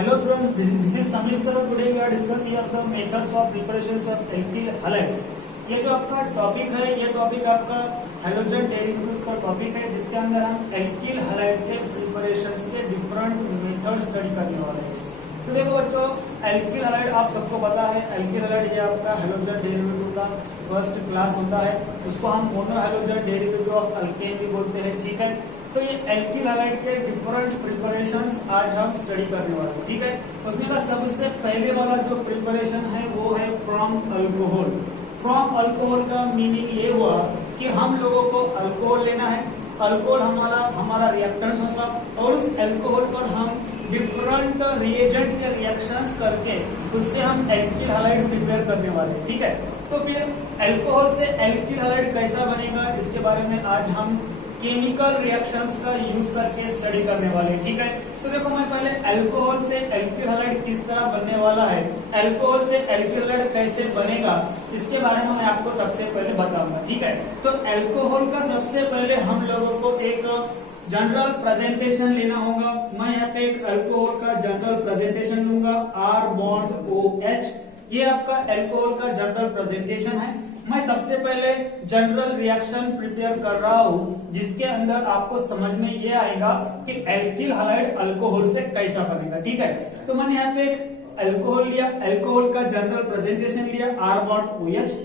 Hello students, this is Samir sir. Today we are discussing here the methods of preparations of alkyl halides. ये जो आपका topic है, ये topic आपका halogen derivatives का topic है, जिसके अंदर हम एल्किल हलाइड के प्रिपरेशंस के डिफरेंट मेथड स्टडी करने वाले हैं। तो देखो बच्चों, एल्किल हलाइड आप सबको पता है, एल्किल हलाइड ये आपका हेलोजन डेरिवेटिव का फर्स्ट क्लास होता है, उसको हम mono halogen derivative of alkane भी बोलते हैं। ठीक है, तो ये एल्किल हलाइड के डिफरेंट प्रिपरेशंस आज हम स्टडी करने वाले हैं। ठीक है, उसमें का सबसे पहले वाला जो प्रिपरेशन है वो है फ्रॉम अल्कोहल। फ्रॉम अल्कोहल का मीनिंग ये हुआ कि हम लोगों को अल्कोहल लेना है, अल्कोहल हमारा रिएक्टेंट होगा और उस अल्कोहल पर हम डिफरेंट रिएजेंट के रिएक्शंस करके उससे हम एल्किल हलाइड प्रिपेयर करने वाले हैं। ठीक है, तो फिर अल्कोहल से एल्किल हलाइड कैसा बनेगा, इसके बारे में आज हम केमिकल रिएक्शंस का यूज करके स्टडी करने वाले हैं। ठीक है, तो देखो मैं पहले अल्कोहल से एल्किल हलाइड किस तरह बनने वाला है, अल्कोहल से एल्किल हलाइड कैसे बनेगा, इसके बारे में मैं आपको सबसे पहले बताऊंगा। ठीक है, तो अल्कोहल का सबसे पहले हम लोगों को एक जनरल प्रेजेंटेशन लेना होगा। मैं यहाँ पे एक अल्कोहल का जनरल प्रेजेंटेशन लूंगा, R बॉन्ड OH, ये आपका अल्कोहल का जनरल प्रेजेंटेशन है। मैं सबसे पहले जनरल रिएक्शन प्रिपेयर कर रहा हूं, जिसके अंदर आपको समझ में ये आएगा कि एल्किल हलाइड अल्कोहल से कैसा बनेगा। ठीक है, तो मैंने यहाँ पे एक अल्कोहल लिया, अल्कोहल का जनरल प्रेजेंटेशन लिया, R बॉन्ड OH।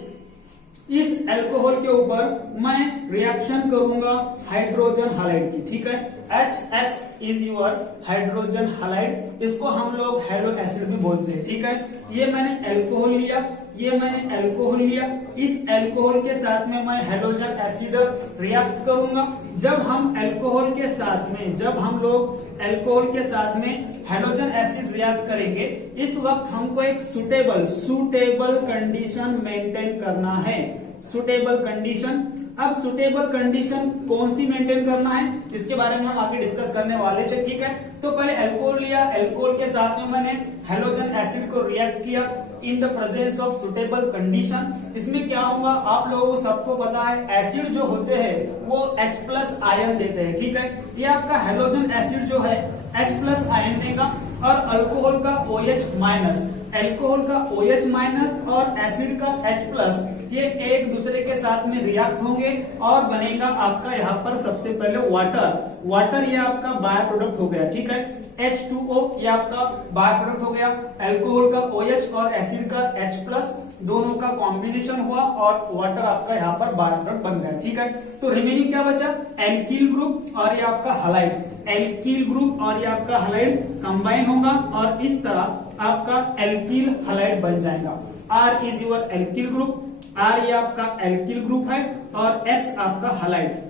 इस अल्कोहल के ऊपर मैं रिएक्शन करूंगा हाइड्रोजन हलाइड की। ठीक है, HX is your hydrogen halide, इसको हम लोग हेलो एसिड भी बोलते हैं। ठीक है, ये मैंने अल्कोहल लिया, ये मैंने अल्कोहल लिया, इस अल्कोहल के साथ में मैं हेलोजन एसिड रिएक्ट करूंगा। जब हम अल्कोहल के साथ में, जब हम लोग अल्कोहल के साथ में हेलोजन एसिड रिएक्ट करेंगे, इस वक्त हमको एक सुटेबल कंडीशन मेंटेन करना है। सुटेबल कंडीशन, अब सुटेबल कंडीशन कौन सी मेंटेन करना है, इसके बारे में हम आगे डिस्कस करने वाले थे। ठीक है, तो पहले अल्कोहल लिया, अल्कोहल के साथ में मैंने हेलोजन एसिड को रिएक्ट किया इन the presence of suitable condition. इसमें क्या होगा, आप लोगों को सबको पता है, एसिड जो होते हैं वो H+ आयन देते हैं। ठीक है, ये आपका हेलोजन एसिड जो है H+ आयन देगा और अल्कोहल का OH-, अल्कोहल का OH- और एसिड का H+, ये एक दूसरे के साथ में रिएक्ट होंगे और बनेगा आपका यहाँ पर सबसे पहले वाटर ये आपका बाय प्रोडक्ट हो गया। ठीक है, H2O ये आपका बाय प्रोडक्ट हो गया, अल्कोहल का OH और एसिड का H+, दोनों का कॉम्बिनेशन हुआ और वाटर आपका यहाँ पर बाय प्रोडक्ट बन गया। ठीक है, तो रिमेनिंग क्या बचा, एल्किल ग्रुप और ये आपका हलाइड, एल्किल ग्रुप और ये आपका हलाइड कंबाइन होगा और इस तरह आपका एल्किल हलाइड बन जाएगा। R is your alkyl group, R ये आपका एल्किल ग्रुप है और X आपका हलाइड।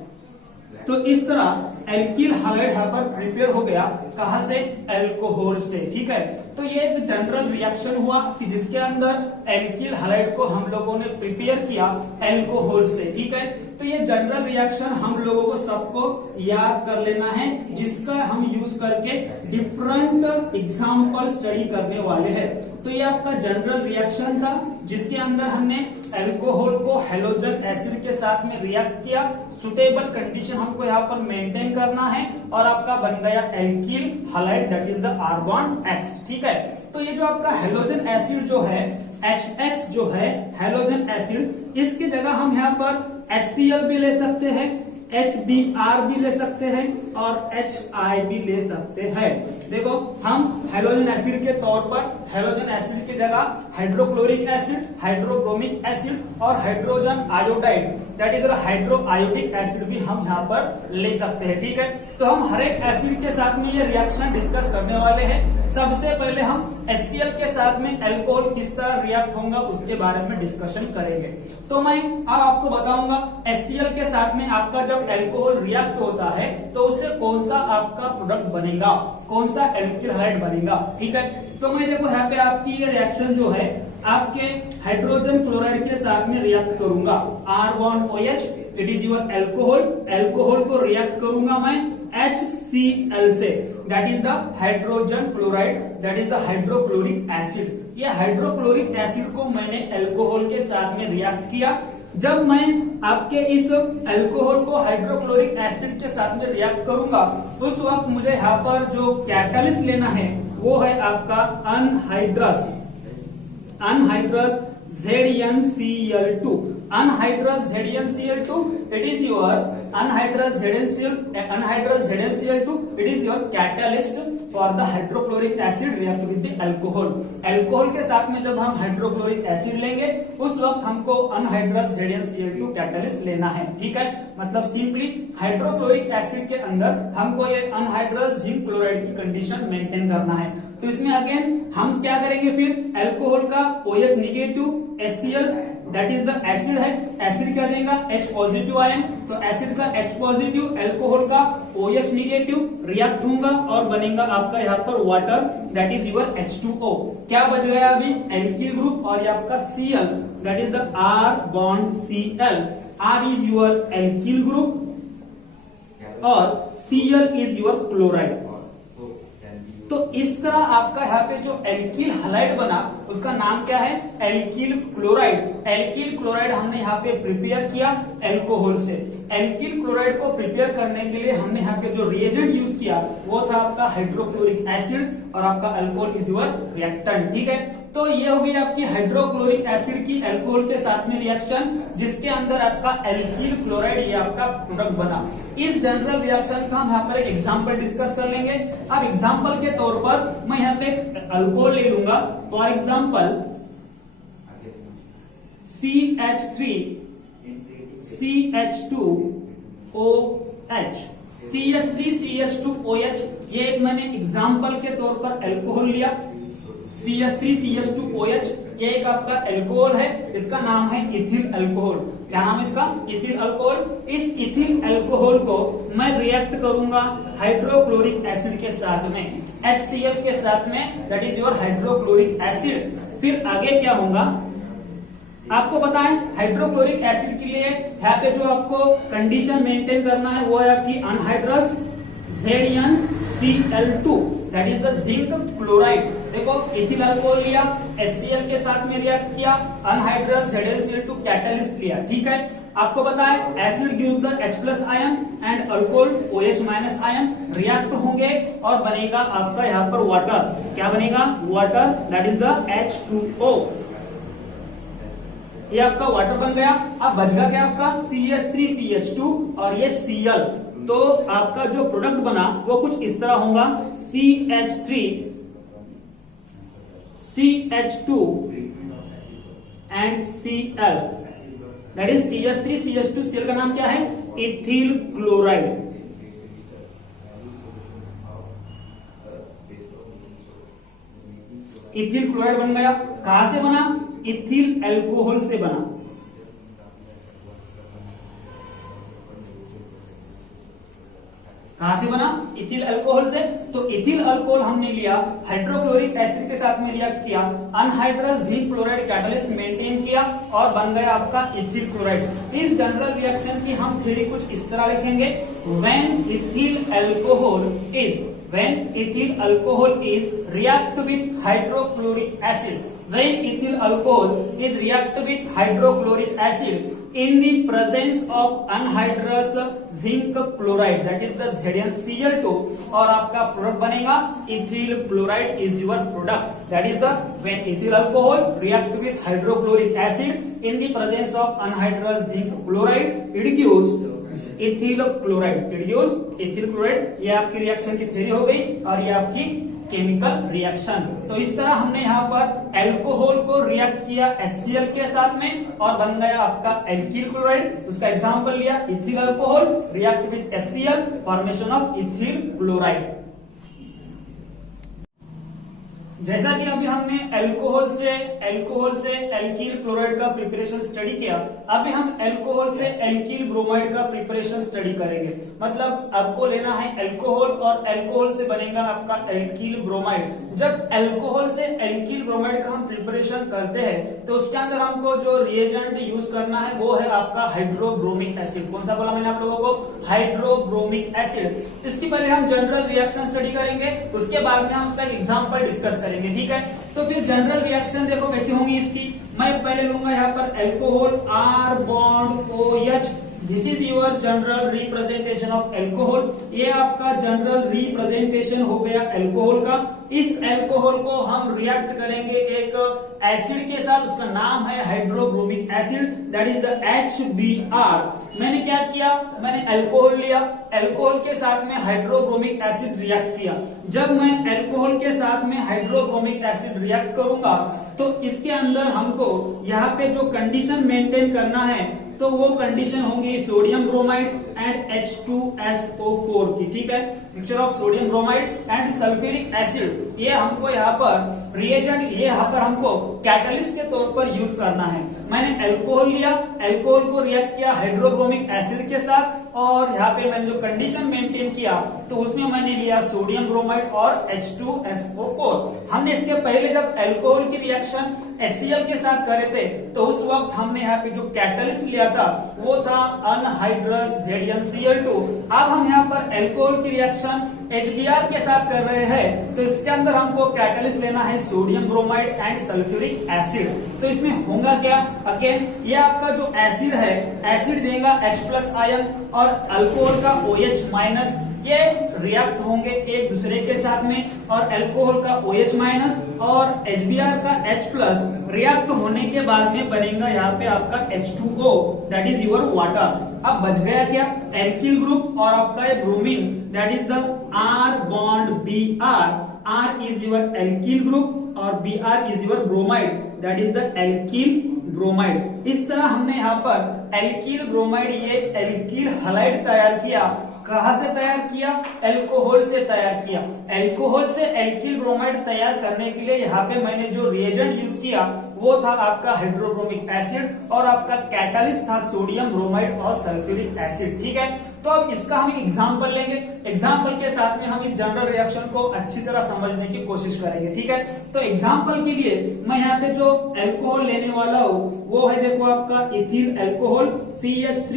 तो इस तरह एल्किल हलाइड यहाँ पर प्रिपेयर हो गया, कहां से, अल्कोहल से। ठीक है, तो ये एक जनरल रिएक्शन हुआ कि जिसके अंदर एल्किल हलाइड को हम लोगों ने प्रिपेयर किया अल्कोहल से। ठीक है, तो ये जनरल रिएक्शन हम लोगों को सबको याद कर लेना है, जिसका हम यूज करके डिफरेंट एग्जाम्पल स्टडी करने वाले हैं। तो ये आपका जनरल रिएक्शन था, जिसके अंदर हमने अल्कोहल को हेलोजन एसिड के साथ में रिएक्ट किया, सुटेबल कंडीशन हमको यहाँ पर मेंटेन करना है और आपका बन गया alkyl halide, that is the R bond X। ठीक है, तो ये जो आपका हेलोजन एसिड जो है HX जो है हेलोजन एसिड, इसकी जगह हम यहाँ पर HCl भी ले सकते हैं, HBr भी ले सकते हैं और HI भी ले सकते हैं। देखो, हम हेलोजन एसिड के तौर पर हेलोजन एसिड की जगह हाइड्रोक्लोरिक एसिड, हाइड्रोब्रोमिक एसिड और hydrogen iodide, that is hydro iodic acid भी हम यहाँ पर ले सकते हैं। ठीक है, तो हम हर एक एसिड के साथ में ये रिएक्शन डिस्कस करने वाले हैं। सबसे पहले हम HCl के साथ में अल्कोहल किस तरह रिएक्ट होगा उसके बारे में डिस्कशन करेंगे। तो मैं अब आपको बताऊंगा HCl के साथ में आपका जब अल्कोहल रिएक्ट होता है तो उससे कौन सा आपका प्रोडक्ट बनेगा, कौन सा एल्किल हलाइड बनेगा। ठीक है, तो मैं देखो यहाँ पे आपकी ये रिएक्शन जो है आपके हाइड्रोजन क्लोराइड के साथ में रिएक्ट करूंगा, R bond OH, it is your alcohol, alcohol को रिएक्ट करूंगा मैं HCl से, that is the hydrogen chloride, that is the hydrochloric acid. ये हाइड्रोक्लोरिक एसिड को मैंने अल्कोहल के साथ में रिएक्ट किया। जब मैं आपके इस अल्कोहल को हाइड्रोक्लोरिक एसिड के साथ में रिएक्ट करूंगा, उस वक्त मुझे यहाँ पर जो कैटलिस्ट लेना है वो है आपका anhydrous ZnCl2. Anhydrous ZnCl2, it is your anhydrous ZnCl2, it is your catalyst for the hydrochloric acid react with the alcohol. Alcohol के साथ में जब हम हाइड्रोक्लोरिक एसिड लेंगे उस वक्त हमको अनहाइड्रस ZnCl2 कैटलिस्ट लेना है, ठीक है। मतलब सिंपली हाइड्रोक्लोरिक एसिड के अंदर हमको ये अनहाइड्रस जिंक क्लोराइड की कंडीशन मेंटेन करना है। तो इसमें अगेन हम क्या करेंगे, फिर अल्कोहल का OH negative HCl that is the acid है, एसिड क्या देगा H पॉजिटिव आयन, तो एसिड का H पॉजिटिव अल्कोहल का OH निगेटिव रिएक्ट होगा और बनेगा आपका यहाँ पर water that is your H2O। क्या बच गया अभी एल्किल ग्रुप और ये आपका Cl that is the R bond Cl। R is your alkyl group और Cl इज योर क्लोराइड। तो इस तरह आपका यहाँ पे जो एल्किल हैलाइड बना उसका नाम क्या है, एल्किल क्लोराइड। एल्किल क्लोराइड हमने यहाँ पे प्रिपेयर किया अल्कोहल से। एल्किल क्लोराइड को प्रिपेयर करने के लिए हमने यहाँ पे जो रिएजेंट यूज किया वो था आपका हाइड्रोक्लोरिक एसिड और आपका अल्कोहल इज योर रिएक्टेंट, ठीक है। तो ये हो गई आपकी हाइड्रोक्लोरिक एसिड की अल्कोहल के साथ में रिएक्शन, जिसके अंदर आपका एल्किल क्लोराइड ये आपका प्रोडक्ट बना। इस जनरल रिएक्शन का हम यहाँ पर एक एग्जाम्पल डिस्कस कर लेंगे। अब एग्जाम्पल के तौर पर मैं यहाँ पे अल्कोहल ले लूंगा, for example CH3 CH2OH, CH3 CH2OH, ये एक मैंने एग्जाम्पल के तौर पर अल्कोहल लिया। CH3 CH2OH ये एक आपका अल्कोहल है, इसका नाम है इथिल अल्कोहल। क्या नाम है इसका, इथिल अल्कोहल। इस इथिल अल्कोहल को मैं रिएक्ट करूंगा हाइड्रोक्लोरिक एसिड के साथ में, HCl के साथ में, that is your hydrochloric acid. फिर आगे क्या होगा आपको पता है, हाइड्रोक्लोरिक एसिड के लिए यहाँ पे जो आपको कंडीशन मेंटेन करना है वो है आपकी anhydrous ZnCl2 that is the zinc chloride. देखो इथिल अल्कोहल लिया, HCl के साथ में रिएक्ट किया, अनहाइड्रस ZnCl2 कैटलिस्ट लिया, ठीक है। आपको पता है acid gives the H+ ion and alcohol OH- ion, react होंगे और बनेगा आपका यहाँ पर वाटर। क्या बनेगा, water that is the H2O। ये आपका वाटर बन गया। अब बच गया क्या आपका CH3 CH2 और ये Cl। तो आपका जो प्रोडक्ट बना वो कुछ इस तरह होगा, CH3 CH2 and Cl that is CH3 CH2 Cl का नाम क्या है, इथिल क्लोराइड। इथिल क्लोराइड बन गया। कहां से बना, इथिल अल्कोहल से बना। कहां से बना, इथिल अल्कोहल से। तो इथिल अल्कोहल हमने लिया, हाइड्रोक्लोरिक एसिड के साथ में रिएक्ट किया, anhydrous zinc chloride catalyst maintain किया और बन गया आपका इथिल क्लोराइड। इस जनरल रिएक्शन की हम थ्योरी कुछ इस तरह लिखेंगे, when ethyl alcohol is react with hydrochloric acid, when ethyl alcohol is react with hydrochloric acid in the presence of anhydrous zinc chloride that is the ZnCl2 और आपका product बनेगा ethyl chloride is your product, that is the when ethyl alcohol react with hydrochloric acid in the presence of anhydrous zinc chloride it gives ethyl chloride। ये आपकी reaction की theory हो गई और ये आपकी केमिकल रिएक्शन। तो इस तरह हमने यहाँ पर अल्कोहल को रिएक्ट किया HCl के साथ में और बन गया आपका एल्किल क्लोराइड। उसका एग्जांपल लिया ethyl alcohol react with HCl, formation of ethyl chloride. जैसा कि अभी हमने अल्कोहल से एल्किल क्लोराइड का प्रिपरेशन स्टडी किया, अभी हम अल्कोहल से एल्किल ब्रोमाइड का प्रिपरेशन स्टडी करेंगे। मतलब आपको लेना है अल्कोहल और अल्कोहल से बनेगा आपका एल्किल ब्रोमाइड। जब अल्कोहल से एल्किल ब्रोमाइड का हम प्रिपरेशन करते हैं तो उसके अंदर हमको जो रिएजेंट यूज करना है वो है आपका हाइड्रोब्रोमिक एसिड। कौन सा बोला मैंने आप लोगों को, हाइड्रोब्रोमिक एसिड। इसकी पहले हम जनरल रिएक्शन स्टडी करेंगे, उसके बाद में हम उसका एग्जाम्पल डिस्कस करेंगे, ठीक है। तो फिर जनरल रिएक्शन देखो कैसे होंगी इसकी। मैं पहले लूंगा यहाँ पर alcohol R bond OH this is your general representation of alcohol. ये आपका जनरल रिप्रेजेंटेशन हो गया एल्कोहल का। इस एल्कोहल को हम रिएक्ट करेंगे एक एसिड के साथ, उसका नाम है hydrobromic acid, that is the HBr। मैंने क्या किया, मैंने एल्कोहल लिया, एल्कोहल के साथ में हाइड्रोब्रोमिक एसिड रिएक्ट किया। जब मैं एल्कोहल के साथ में हाइड्रोब्रोमिक एसिड रिएक्ट करूंगा तो इसके अंदर हमको यहाँ पे जो कंडीशन मेंटेन करना है तो वो कंडीशन होंगी सोडियम ब्रोमाइड एंड H2SO4 की, ठीक है। Mixture of sodium bromide and sulphuric acid, ये हमको यहाँ पर रिएजेंट, ये यहाँ पर हमको कैटलिस्ट के तौर पर यूज करना है। मैंने एल्कोहल लिया, एल्कोहल को रिएक्ट किया हाइड्रोब्रोमिक एसिड के साथ, और यहाँ पे मैंने जो कंडीशन मेंटेन किया तो उसमें मैंने लिया सोडियम ब्रोमाइड और H2SO4। हमने इसके पहले जब एल्कोहल की रिएक्शन HCl के साथ करे थे तो उस वक्त हमने यहाँ पे जो कैटलिस्ट लिया था वो था अनहाइड्रस ZnCl2। अब हम यहाँ पर एल्कोहल की रिएक्शन HBr के साथ कर रहे हैं तो इसके अंदर हमको कैटलिस्ट लेना है sodium bromide and sulphuric acid. तो इसमें होगा क्या, अगेन ये आपका जो एसिड है, एसिड देगा H+ आयन और अल्कोहल का OH माइनस, ये रिएक्ट होंगे एक दूसरे के साथ में, और अल्कोहल का OH माइनस और HBr का H+ रिएक्ट होने के बाद में बनेगा यहाँ पे आपका H2O, that is your water. अब बच गया क्या, एल्किल ग्रुप और आपका ये bromine, that is the R bond Br। R is your alkyl group और Br is your bromide, that is the alkyl bromide. इस तरह हमने यहाँ पर एल्किल ब्रोमाइड, ये एल्किल हैलाइड तैयार किया। कहां से तैयार किया, एल्कोहल से तैयार किया। एल्कोहल से एल्किल ब्रोमाइड तैयार करने के लिए यहाँ पे मैंने जो रिएजेंट यूज किया वो था आपका हाइड्रोब्रोमिक एसिड और आपका कैटलिस्ट था सोडियम ब्रोमाइड और सल्फ्यूरिक एसिड, ठीक है। तो अब इसका हम एग्जांपल लेंगे, एग्जांपल के साथ में हम इस जनरल रिएक्शन को अच्छी तरह समझने की कोशिश करेंगे, ठीक है। तो एग्जांपल के लिए मैं यहाँ पे जो एल्कोहल लेने वाला हूँ वो है, देखो आपका ethyl alcohol CH3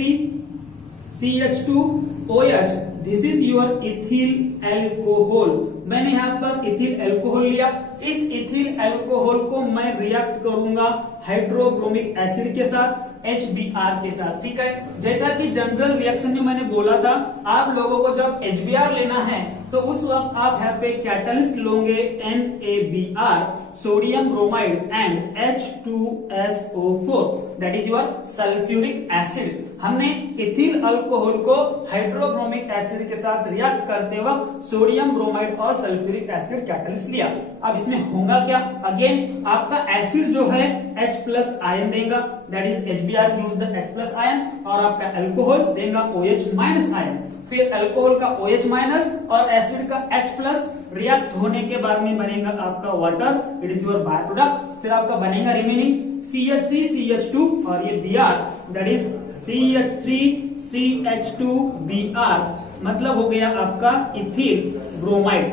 CH2OH, this is your ethyl alcohol. मैंने यहाँ पर इथिल एल्कोहल लिया, इस इथिल एल्कोहल को मैं रिएक्ट करूंगा हाइड्रोब्रोमिक एसिड के साथ, HBr के साथ, ठीक है। जैसा कि जनरल रिएक्शन में मैंने बोला था, आप लोगों को जब HBr लेना है तो उस वक्त आप यहाँ पे कैटलिस्ट लोगे NaBr, sodium bromide and H2SO4, that is your sulphuric acid. हमने इथिल अल्कोहल को हाइड्रोब्रोमिक एसिड के साथ रिएक्ट करते वक्त सोडियम ब्रोमाइड और सल्फ्यूरिक एसिड कैटलिस्ट लिया। अब इसमें होगा क्या, अगेन आपका एसिड जो है H+ आयन देगा, that is HBr gives the H+ ion, और आपका अल्कोहल देगा OH- आयन। फिर अल्कोहल का OH- और एसिड का H+ रिएक्ट होने के बाद में बनेगा आपका water, it is your by product. फिर आपका बनेगा रिमेनिंग CH3 CH2 और ये Br, that is CH3 CH2 Br, मतलब हो गया आपका इथिल ब्रोमाइड।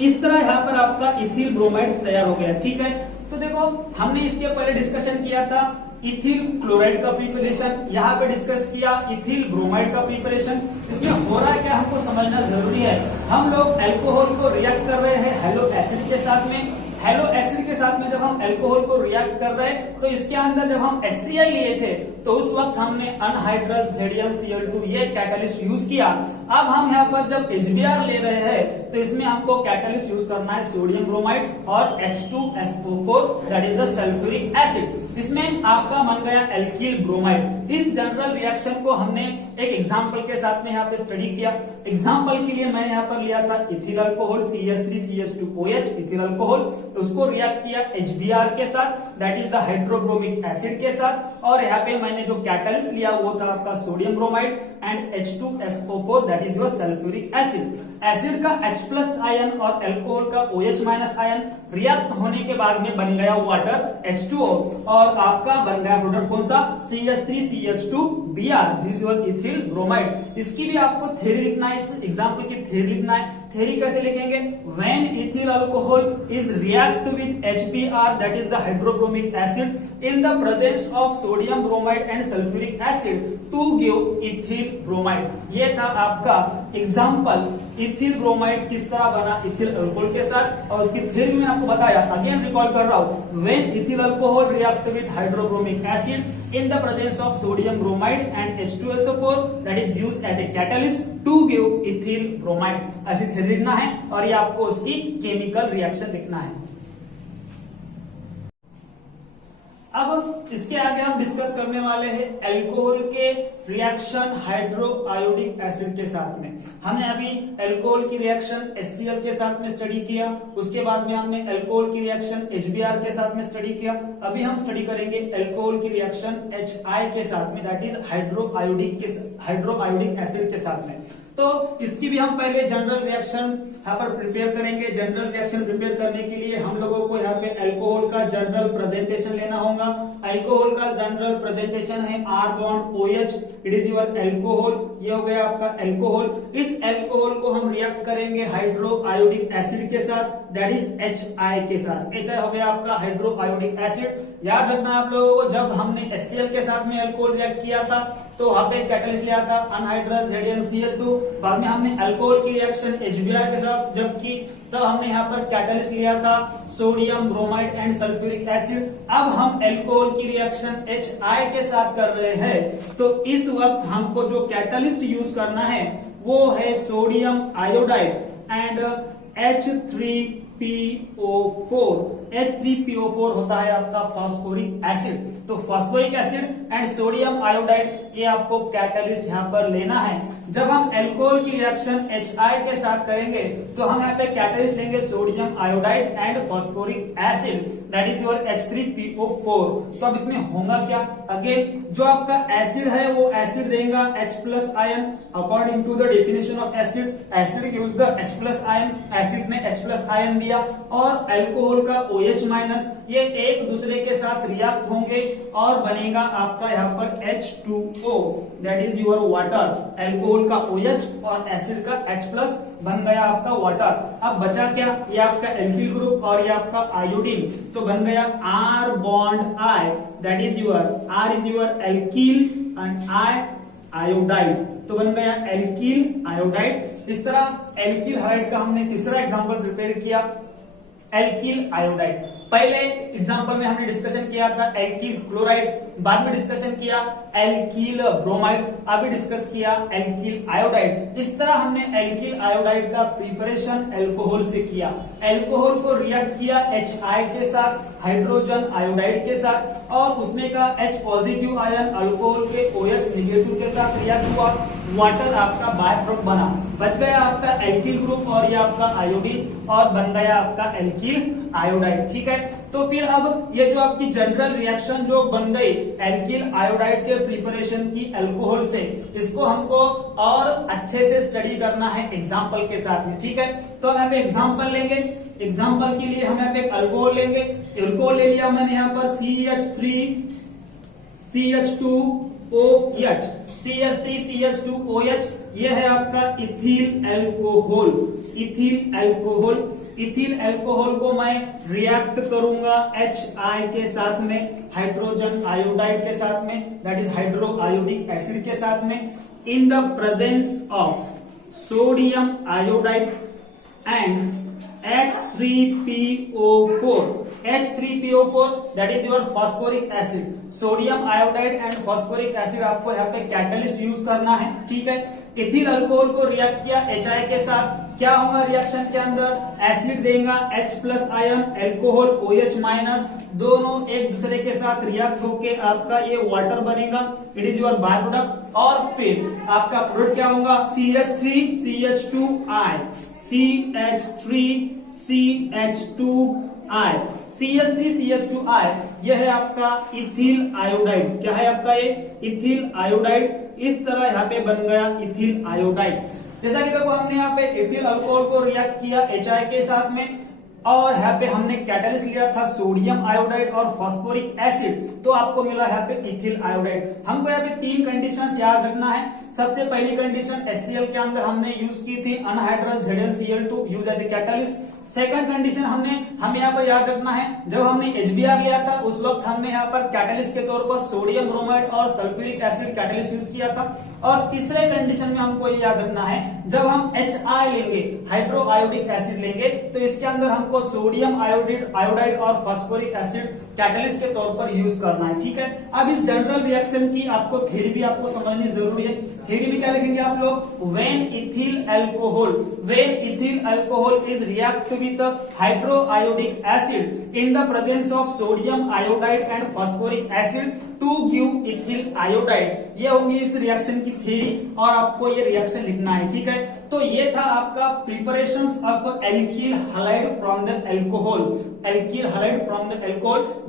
इस तरह यहाँ पर आपका इथिल ब्रोमाइड तैयार हो गया, ठीक है। तो देखो हमने इसके पहले डिस्कशन किया था इथिल क्लोराइड का प्रिपरेशन, यहाँ पे डिस्कस किया इथिल ब्रोमाइड का प्रिपरेशन। इसमें हो रहा है क्या हमको समझना जरूरी है। हम लोग अल्कोहल को रिएक्ट कर रहे हैं हेलो एसिड के साथ में, हेलो एसिड के साथ में जब हम अल्कोहल को रिएक्ट कर रहे हैं तो इसके अंदर जब हम HCl लिए थे तो उस वक्त हमने अनहाइड्रस ZnCl2 ये कैटलिस्ट यूज किया। अब हम यहाँ पर जब HBr ले रहे हैं तो इसमें हमको कैटलिस्ट यूज करना है सोडियम ब्रोमाइड और H2SO4, that is the sulphuric acid. इसमें आपका बन गया एल्किल ब्रोमाइड। इस जनरल रिएक्शन को हमने एक एग्जांपल के साथ में यहाँ पे स्टडी किया। एग्जांपल के लिए मैंने यहाँ पर लिया था ethyl alcohol CH3 CH2OH ethyl alcohol, उसको रिएक्ट किया HBr के साथ, that is the hydrobromic acid के साथ, और यहाँ पे मैंने जो कैटलिस्ट लिया वो था आपका sodium bromide and H2SO4, that is your sulphuric acid. Acid का H+ आयन और अल्कोहल का OH- आयन रिएक्ट होने के बाद में बन गया वाटर H2O, और आपका बन गया प्रोडक्ट कौन सा, CH3 CH2 Br, this your ethyl bromide. इसकी भी आपको थ्योरी लिखना है, इस एग्जांपल की थ्योरी लिखना है। थ्योरी कैसे लिखेंगे, when ethyl alcohol is react with HBr, that is the hydrobromic acid in the presence of sodium bromide and sulphuric acid to give ethyl bromide. ये था आपका एग्जांपल इथिल ब्रोमाइड किस तरह बना इथिल अल्कोहल के साथ, और उसकी थ्योरी मैंने आपको बताया, अगेन रिकॉल कर रहा हूं, when ethyl alcohol react with hydrobromic acid in the presence of sodium bromide and H2SO4 that is used as a catalyst to give ethyl bromide, ऐसी थ्योरी लिखना है और ये आपको उसकी केमिकल रिएक्शन लिखना है। अब इसके आगे हम डिस्कस करने वाले हैं अल्कोहल के रिएक्शन हाइड्रो आयोडिक एसिड के साथ में। हमने अभी अल्कोहल की रिएक्शन HCl के साथ में स्टडी किया, उसके बाद में हमने अल्कोहल की रिएक्शन HBr के साथ में स्टडी किया। अभी हम स्टडी करेंगे अल्कोहल की रिएक्शन HI के साथ में, that is hydro iodic acid के साथ में। तो इसकी भी हम पहले जनरल रिएक्शन यहाँ पर प्रिपेयर करेंगे। जनरल रिएक्शन प्रिपेयर करने के लिए हम लोगों को यहाँ पे अल्कोहल का जनरल प्रेजेंटेशन लेना होगा। अल्कोहल का जनरल प्रेजेंटेशन है R bond OH, it is your alcohol, ये हो गया आपका अल्कोहल। इस अल्कोहल को हम रिएक्ट करेंगे हाइड्रो आयोडिक एसिड के साथ, दैट इज HI के साथ। HI हो गया आपका हाइड्रो आयोडिक एसिड। याद रखना आप लोगों को, जब हमने HCl के साथ में अल्कोहल रिएक्ट किया था तो वहां पे कैटलिस्ट लिया था अनहाइड्रस ZnCl2। बाद में हमने अल्कोहल की रिएक्शन HBr के साथ जब की, तब हमने यहाँ पर कैटलिस्ट लिया था sodium bromide and sulphuric acid. अब हम अल्कोहल की रिएक्शन HI के साथ कर रहे हैं, तो इस वक्त हमको जो कैटलिस्ट यूज करना है वो है sodium iodide and H3PO4। H3PO4 होता है आपका फास्फोरिक एसिड। तो phosphoric acid and sodium iodide, ये आपको कैटलिस्ट यहाँ पर लेना है। जब हम अल्कोहल की रिएक्शन HI के साथ करेंगे तो हम यहाँ पे कैटलिस्ट लेंगे sodium iodide and phosphoric acid, that is your H3PO4। तो अब इसमें होगा क्या, अगेन जो आपका एसिड है वो एसिड देगा H+ ion according to the definition of acid. Acid gives the H+ ion, acid ने H+ आयन दिया, और अल्कोहल का OH-, ये एक दूसरे के साथ रिएक्ट होंगे और बनेगा आपका यहाँ पर H2O, that is your water. Alcohol का OH और एसिड का H+ बन गया आपका वाटर। अब बचा क्या, ये आपका एल्किल ग्रुप और ये आपका आयोडीन, तो बन गया R bond I, that is your R is your alkyl and I iodide, तो बन गया एल्किल आयोडाइड। इस तरह एल्किल हाइड का हमने तीसरा एग्जांपल प्रिपेयर किया, एल्किल आयोडाइड। पहले एग्जांपल में हमने डिस्कशन किया था एल्किल क्लोराइड, बाद में डिस्कशन किया एल्किल ब्रोमाइड, अभी डिस्कस किया एल्किल आयोडाइड। इस तरह हमने एल्किल आयोडाइड का प्रिपरेशन अल्कोहल से किया। अल्कोहल को रिएक्ट किया HI के साथ, हाइड्रोजन आयोडाइड के साथ, और उसमें का H+ आयन अल्कोहल के OH- के साथ रिएक्ट हुआ, वाटर आपका बाय प्रोडक्ट बना, बच गया आपका एल्किल ग्रुप और ये आपका आयोडीन, और बन गया आपका एल्किल आयोडाइड। ठीक है, तो फिर अब ये जो आपकी जनरल रिएक्शन जो बन गई एल्किल आयोडाइड के प्रिपरेशन की अल्कोहल से, इसको हमको और अच्छे से स्टडी करना है एग्जांपल के साथ में। ठीक है, तो हम यहाँ पे एग्जांपल लेंगे। एग्जांपल के लिए हम यहाँ पे अल्कोहल लेंगे। अल्कोहल ले लिया मैंने यहाँ पर CH3 CH2OH, CH3 CH2OH, ये है आपका ethyl alcohol. Ethyl alcohol, ethyl alcohol को मैं रिएक्ट करूंगा HI के साथ में, हाइड्रोजन आयोडाइड के साथ में, that is hydro iodic acid के साथ में, इन the presence of sodium iodide and H3PO4, H3PO4 that is your phosphoric acid. Sodium iodide and phosphoric acid आपको यहाँ पे कैटलिस्ट यूज करना है। ठीक है, इथिल अल्कोहल को रिएक्ट किया HI के साथ, क्या होगा रिएक्शन के अंदर, एसिड देगा H+ आयन, अल्कोहल OH-, दोनों एक दूसरे के साथ रिएक्ट होके आपका ये वाटर बनेगा, it is your by product. और फिर आपका प्रोडक्ट क्या होगा, CH3 CH2I, CH3 CH2I, CH3 CH2I, यह है आपका इथिल आयोडाइड। क्या है आपका ये इथिल आयोडाइड। इस तरह यहाँ पे बन गया इथिल आयोडाइड। जैसा कि देखो हमने यहाँ पे इथिल अल्कोहल को रिएक्ट किया HI के साथ में, और यहाँ पे हमने कैटलिस्ट लिया था सोडियम आयोडाइड और फास्फोरिक एसिड, तो आपको मिला यहाँ पे इथिल आयोडाइड। हमको यहाँ पे 3 कंडीशंस याद रखना है। सबसे पहली कंडीशन HCl के अंदर हमने यूज की थी anhydrous ZnCl2 use as a catalyst, second condition हमें यहाँ पर याद रखना है, जब हमने HBr लिया था उस वक्त हमने यहाँ पर कैटलिस्ट के तौर पर सोडियम ब्रोमाइड और सल्फ्यूरिक एसिड कैटलिस्ट यूज किया था। और तीसरे कंडीशन में हमको ये याद रखना है, जब हम HI लेंगे, हाइड्रो आयोडिक एसिड लेंगे, तो इसके अंदर हमको सोडियम आयोडाइड और फास्फोरिक एसिड कैटलिस्ट के तौर पर यूज करना है। ठीक है, अब इस जनरल रिएक्शन की आपको थ्योरी भी आपको समझनी जरूरी है। थ्योरी में क्या लिखेंगे आप लोग, when ethyl alcohol is react with hydroiodic acid in the presence of sodium iodide and phosphoric acid to give ethyl iodide, ये होगी इस रिएक्शन की थ्योरी और आपको ये रिएक्शन लिखना है। ठीक है, तो ये था आपका preparations of alkyl halide from the alcohol,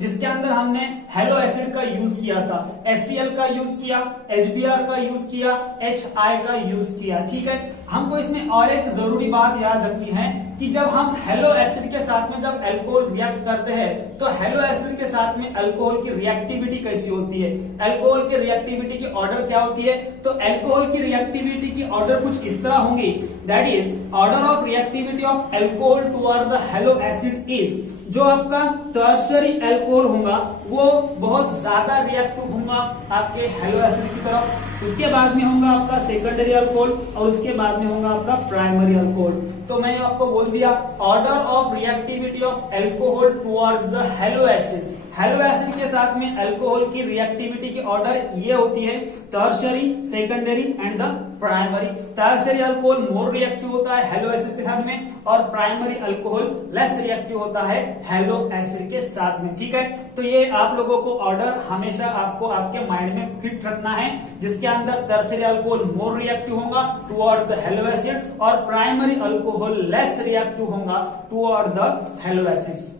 जिसके अंदर हमने हैलो एसिड का यूज किया था, HCl का यूज किया, HBr का यूज किया, HI का यूज किया। ठीक है, हमको इसमें और एक जरूरी बात याद रखनी है कि जब हम हैलो एसिड के साथ में जब अल्कोहल रिएक्ट करते हैं तो हैलो एसिड के साथ में अल्कोहल की रिएक्टिविटी कैसी होती है, अल्कोहल की रिएक्टिविटी की ऑर्डर क्या होती है, तो अल्कोहल की रिएक्टिविटी की ऑर्डर कुछ इस तरह होंगी, that is order of reactivity of alcohol toward the halo acid is, जो आपका टर्शियरी अल्कोहल होगा वो बहुत ज्यादा रिएक्टिव होगा आपके हैलो एसिड की तरफ, उसके बाद में होगा आपका सेकेंडरी अल्कोहल और उसके बाद में होगा आपका प्राइमरी अल्कोहल। तो मैंने आपको बोल दिया order of reactivity of alcohol towards the halo acid, hello acid के साथ में अल्कोहल की रिएक्टिविटी की ऑर्डर ये होती है tertiary, secondary and the primary. Tertiary alcohol more reactive होता है हैलो एसिड के साथ में और प्राइमरी अल्कोहल लेस रिएक्टिव होता है हैलो एसिड के साथ में। ठीक है, तो ये आप लोगों को ऑर्डर हमेशा आपको आपके माइंड में फिट रखना है, जिसके अंदर टर्शियरी अल्कोहल मोर रिएक्टिव होगा टुवर्ड्स द हैलो एसिड और प्राइमरी अल्कोहल लेस रिएक्टिव होगा टुवर्ड द हैलो एसिड्स।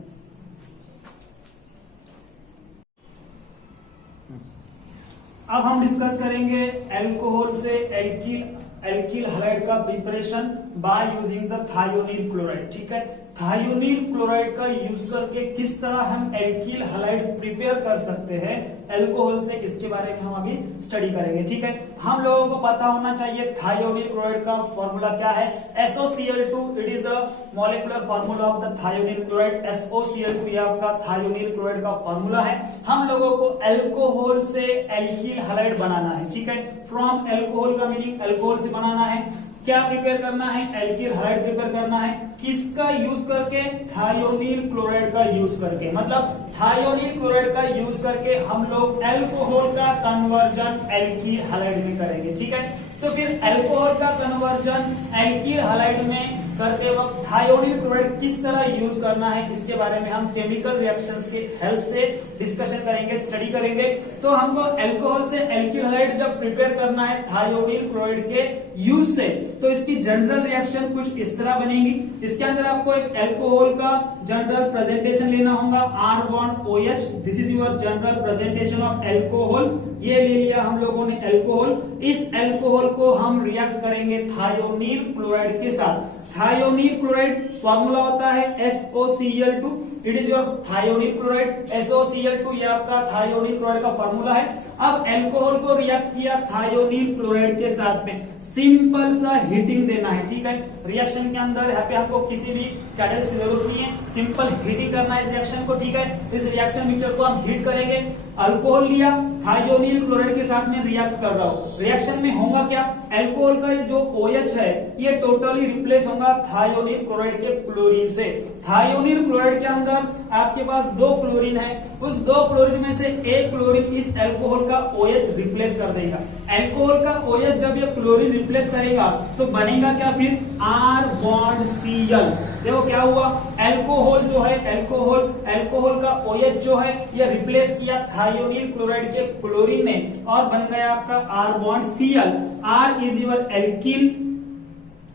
अब हम डिस्कस करेंगे अल्कोहल से एल्कील हैलाइड का preparation by using the thionyl chloride. ठीक है, थायोनील क्लोराइड का यूज करके किस तरह हम एल्कील हैलाइड प्रिपेयर कर सकते हैं अल्कोहल से, इसके बारे में हम अभी स्टडी करेंगे। ठीक है, हम लोगों को पता होना चाहिए थायोनील क्लोराइड का फॉर्मूला क्या है, SOCl2, it is the molecular formula of the thionyl chloride. SOCl2 ये आपका थायोनील क्लोराइड का फॉर्मूला है। हम लोगों को अल्कोहल से एल्कील हैलाइड बनाना है। ठीक है, फ्रॉम अल्कोहल का मीनिंग अल्कोहल से बनाना है। क्या प्रिपेयर करना है, एल्कील हैलाइड प्रिपेयर करना है, किसका यूज करके, थायोनील क्लोराइड का यूज करके, मतलब थायोनील क्लोराइड का यूज करके हम लोग अल्कोहल का कन्वर्जन एल्कील हैलाइड में करेंगे। ठीक है, तो फिर अल्कोहल का कन्वर्जन एल्कील हैलाइड में करते वक्त थायोनील क्लोराइड किस तरह यूज करना है, इसके बारे में हम केमिकल रिएक्शंस के हेल्प से डिस्कशन करेंगे, स्टडी करेंगे। तो हमको अल्कोहल से एल्कील हैलाइड जब प्रिपेयर करना है थायोनील क्लोराइड के यूज से, तो इसकी जनरल रिएक्शन कुछ इस तरह बनेगी। इसके अंदर आपको एक अल्कोहल का जनरल प्रेजेंटेशन लेना होगा, R bond OH, this is your general presentation of alcohol. ये ले लिया हम लोगों ने अल्कोहल, इस अल्कोहल को हम रिएक्ट करेंगे थायोनील क्लोराइड के साथ। थायोनील क्लोराइड फॉर्मूला होता है SOCl2, it is your thionyl chloride. SOCl2 ये आपका थायोनील क्लोराइड का फॉर्मूला है। अब अल्कोहल को रिएक्ट किया थायोनील क्लोराइड के साथ में, सिंपल सा हीटिंग देना है। ठीक है, रिएक्शन के अंदर यहाँ पे हमको किसी भी कैटलिस्ट की जरूरत नहीं है, सिंपल हीटिंग करना है इस रिएक्शन को। ठीक है, इस रिएक्शन मिक्सचर को हम हीट करेंगे। अल्कोहल लिया, थायोनील क्लोराइड के साथ में रिएक्ट कर रहा हूं, रिएक्शन में होगा क्या, अल्कोहल का जो OH है ये टोटली रिप्लेस होगा थायोनील क्लोराइड के क्लोरीन से। थायोनील क्लोराइड के अंदर आपके पास 2 क्लोरीन है, उस 2 क्लोरीन में से एक क्लोरीन इस अल्कोहल का OH रिप्लेस कर देगा। अल्कोहल का OH जब ये क्लोरीन रिप्लेस करेगा तो बनेगा क्या, फिर R बॉन्ड Cl। देखो क्या हुआ, अल्कोहल जो है अल्कोहल का OH जो है ये रिप्लेस किया थायोनील क्लोराइड के क्लोरीन ने और बन गया आपका R bond Cl। R is your alkyl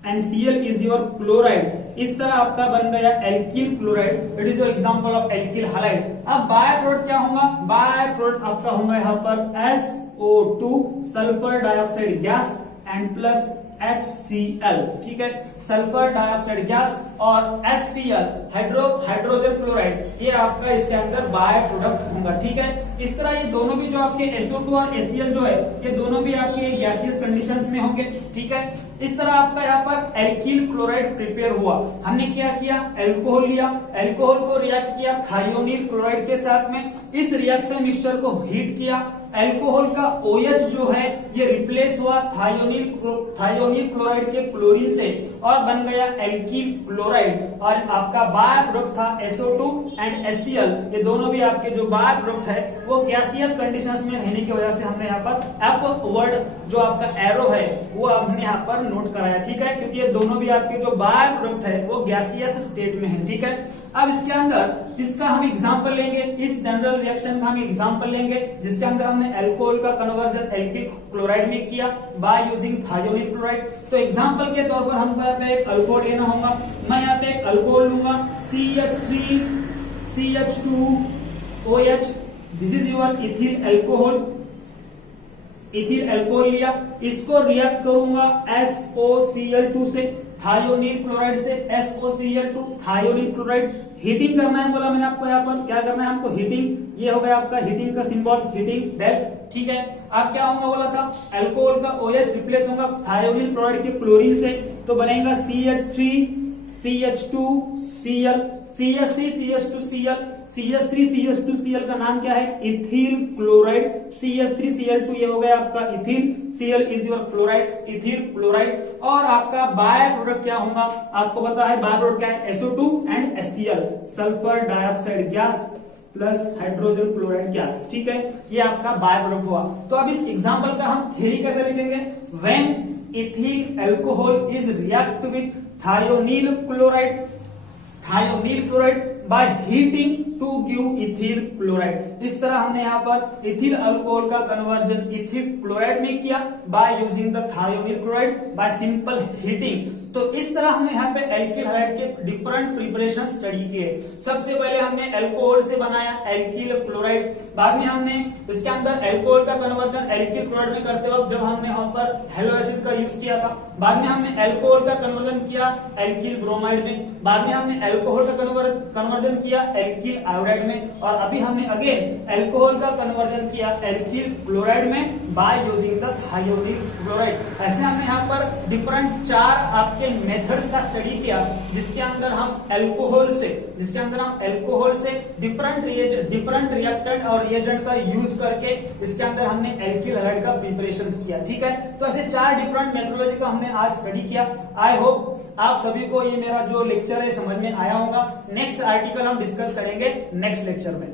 and Cl is your chloride. इस तरह आपका बन गया alkyl chloride, it is your example of alkyl halide. अब बाय प्रोडक्ट क्या होगा, बाय प्रोडक्ट आपका होगा यहाँ पर SO2 sulphur dioxide gas and plus HCl, ठीक है, सल्फर डाइऑक्साइड गैस, और HCl हाइड्रोजन क्लोराइड, ये आपका इसके अंदर बाय प्रोडक्ट होगा, ठीक है। इस तरह ये दोनों भी जो आपके SO2 और HCl जो है ये दोनों भी आपके गैसियस कंडीशंस में होंगे, ठीक है। इस तरह आपका यहाँ पर एल्किल क्लोराइड प्रिपेयर हुआ, हमने क्या किया, अल्कोहल लिया, अल्कोहल को रिएक्ट किया थायोनील क्लोराइड के साथ में, इस रिएक्शन मिक्सचर को हीट किया, अल्कोहल का OH जो है ये रिप्लेस हुआ थायोनील क्लोराइड के क्लोरीन से और बन गया एल्किल क्लोराइड, और आपका बाय प्रोडक्ट था SO2 एंड HCl, ये दोनों भी आपके जो बाय प्रोडक्ट है वो गैसियस कंडीशंस में रहने की वजह से हमने यहाँ पर अपवर्ड जो आपका एरो है वो हमने यहाँ पर नोट कराया, ठीक है, क्योंकि ये दोनों भी आपके जो बाय प्रोडक्ट है वो गैसियस स्टेट में है, ठीक है। अब इसके अंदर इसका हम एग्जांपल लेंगे, इस जनरल रिएक्शन का हम एग्जांपल लेंगे जिसके अंदर हमने अल्कोहल का कन्वर्जन एल्किल क्लोराइड में किया बाय यूजिंग थायोनील क्लोराइड। तो एग्जांपल के तौर पर हमको यहाँ पे एक अल्कोहल लेना होगा, मैं यहाँ पे एक अल्कोहल लूंगा CH3 CH2OH, this is your ethyl alcohol, ethyl alcohol लिया, इसको रिएक्ट करूंगा SOCl2 से, थायोनील क्लोराइड से SOCl2 थायोनील क्लोराइड, हीटिंग करना है बोला मैंने आपको, यहाँ पर क्या करना है हमको, हीटिंग, ये हो गया आपका हीटिंग का सिंबल, हीटिंग डेल्ट, ठीक है। अब क्या होगा बोला था, अल्कोहल का OH रिप्लेस होगा थायोनील क्लोराइड के क्लोरीन से, तो बनेगा CH3 CH2Cl, CH3CH2Cl का नाम क्या है, इथिल क्लोराइड, CH3Cl2 ये हो गया आपका ethyl, Cl is your chloride, ethyl chloride, और आपका बाय प्रोडक्ट क्या होगा आपको पता है, बाय प्रोडक्ट क्या है, SO2 and HCl, sulphur dioxide gas plus hydrogen chloride gas, ठीक है, ये आपका बाय प्रोडक्ट हुआ। तो अब इस एग्जांपल का हम थ्योरी कैसे लिखेंगे, when ethyl alcohol is react with thionyl chloride by heating to give ethyl chloride। इस तरह हमने यहाँ पर इथिल अल्कोहल का कन्वर्जन इथिल क्लोराइड में किया by using the thionyl chloride by simple heating. तो इस तरह हमने यहाँ पे एल्किल हैलाइड के डिफरेंट प्रिपरेशन स्टडी किए। सबसे पहले हमने अल्कोहल से बनाया एल्किल क्लोराइड, बाद में हमने इसके अंदर अल्कोहल का कन्वर्जन एल्किल क्लोराइड में करते वक्त जब हमने यहाँ पर हेलो एसिड का यूज किया था, बाद में हमने अल्कोहल का कन्वर्जन किया एल्किल ब्रोमाइड में, बाद में हमने अल्कोहल का कन्वर्जन किया एल्किल आयोडाइड में, और अभी हमने अगेन अल्कोहल का कन्वर्जन किया एल्किल क्लोराइड में bye using the thionyl chloride. ऐसे हमने यहाँ पर डिफरेंट 4 आपके मेथड्स का स्टडी किया जिसके अंदर हम अल्कोहल से डिफरेंट रिएक्टेंट और रिएजेंट का यूज करके इसके अंदर हमने एल्किल हैलाइड का प्रिपरेशंस किया, ठीक है। तो ऐसे 4 डिफरेंट मेथोडोलॉजी का हमने आज स्टडी किया। आई होप आप सभी को ये मेरा जो लेक्चर है समझ में आया होगा। नेक्स्ट आर्टिकल हम डिस्कस करेंगे नेक्स्ट लेक्चर में।